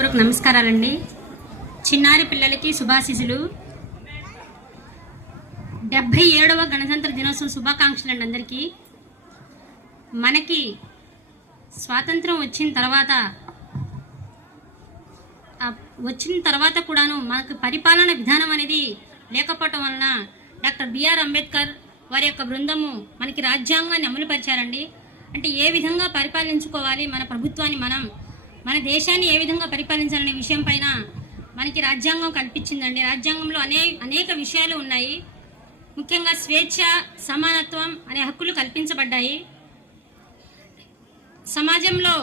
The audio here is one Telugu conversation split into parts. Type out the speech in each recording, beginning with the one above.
నమస్కారాలండి. చిన్నారి పిల్లలకి శుభాశీసులు. 77వ గణతంత్ర దినోత్సవం శుభాకాంక్షలు అండి అందరికీ. మనకి స్వాతంత్రం వచ్చిన తర్వాత కూడాను మనకు పరిపాలన విధానం అనేది లేకపోవటం వలన డాక్టర్ బిఆర్ అంబేద్కర్ వారి యొక్క బృందము మనకి రాజ్యాంగాన్ని అమలుపరిచారండి. అంటే ఏ విధంగా పరిపాలించుకోవాలి, మన ప్రభుత్వాన్ని మన దేశాన్ని ఏ విధంగా పరిపాలించాలనే విషయం పైన మనకి రాజ్యాంగం కల్పించిందండి. రాజ్యాంగంలో అనేక విషయాలు ఉన్నాయి. ముఖ్యంగా స్వేచ్ఛ, సమానత్వం అనే హక్కులు కల్పించబడ్డాయి. సమాజంలో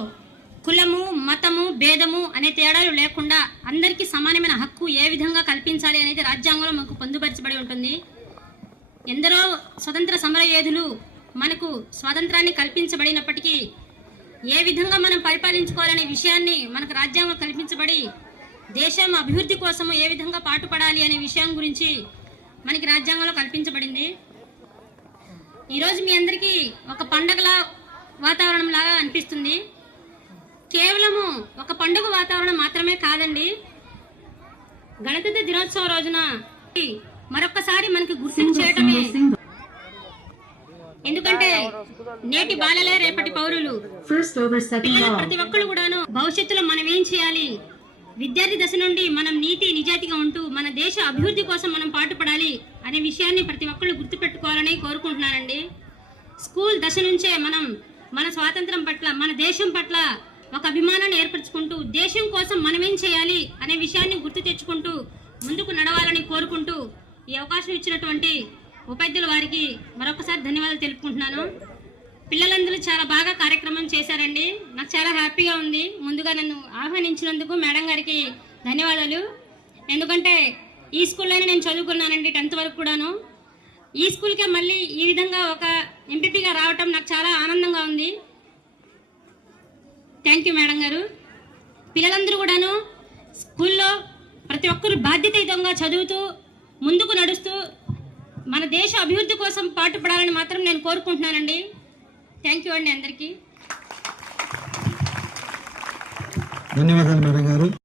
కులము, మతము, భేదము అనే తేడాలు లేకుండా అందరికీ సమానమైన హక్కు ఏ విధంగా కల్పించాలి అనేది రాజ్యాంగంలో మనకు పొందుపరచబడి ఉంటుంది. ఎందరో స్వతంత్ర సమరయోధులు మనకు స్వాతంత్రాన్ని కల్పించబడినప్పటికీ ఏ విధంగా మనం పరిపాలించుకోవాలనే విషయాన్ని మనకు రాజ్యాంగం కల్పించబడి దేశం అభివృద్ధి కోసము ఏ విధంగా పాటుపడాలి అనే విషయం గురించి మనకి రాజ్యాంగంలో కల్పించబడింది. ఈరోజు మీ అందరికీ ఒక పండగల వాతావరణం లాగా అనిపిస్తుంది. కేవలము ఒక పండుగ వాతావరణం మాత్రమే కాదండి. గణతంత్ర దినోత్సవం రోజున మరొకసారి మనకి గుర్తు చేయడమే. ఎందుకంటే నేటి బాలలే రేపటి పౌరులు. ప్రతి ఒక్కరు కూడాను భవిష్యత్తులో మనం ఏం చేయాలి, విద్యార్థి దశ నుండి మనం నీతి నిజాయితీగా ఉంటూ మన దేశ అభివృద్ధి కోసం మనం పాటుపడాలి అనే విషయాన్ని ప్రతి ఒక్కరు గుర్తుపెట్టుకోవాలని కోరుకుంటున్నానండి. స్కూల్ దశ నుంచే మనం మన స్వాతంత్రం పట్ల, మన దేశం పట్ల ఒక అభిమానాన్ని ఏర్పరచుకుంటూ దేశం కోసం మనం ఏం చేయాలి అనే విషయాన్ని గుర్తు తెచ్చుకుంటూ ముందుకు నడవాలని కోరుకుంటూ ఈ అవకాశం ఇచ్చినటువంటి ఉపాధ్యాయుల వారికి మరొకసారి ధన్యవాదాలు తెలుపుకుంటున్నాను. పిల్లలందరూ చాలా బాగా కార్యక్రమం చేశారండి. నాకు చాలా హ్యాపీగా ఉంది. ముందుగా నన్ను ఆహ్వానించినందుకు మేడం గారికి ధన్యవాదాలు. ఎందుకంటే ఈ స్కూల్లోనే నేను చదువుకున్నానండి 10th వరకు కూడాను. ఈ స్కూల్కే మళ్ళీ ఈ విధంగా ఒక ఎంపీపీగా రావటం నాకు చాలా ఆనందంగా ఉంది. థ్యాంక్ యూ మేడం గారు. పిల్లలందరూ కూడాను స్కూల్లో ప్రతి ఒక్కరు బాధ్యతాయుతంగా చదువుతూ ముందుకు నడుస్తూ మన దేశ అభివృద్ధి కోసం పాటుపడాలని మాత్రం నేను కోరుకుంటున్నానండి. థ్యాంక్ యూ అండి అందరికీ. ధన్యవాదాలు మేడం గారు.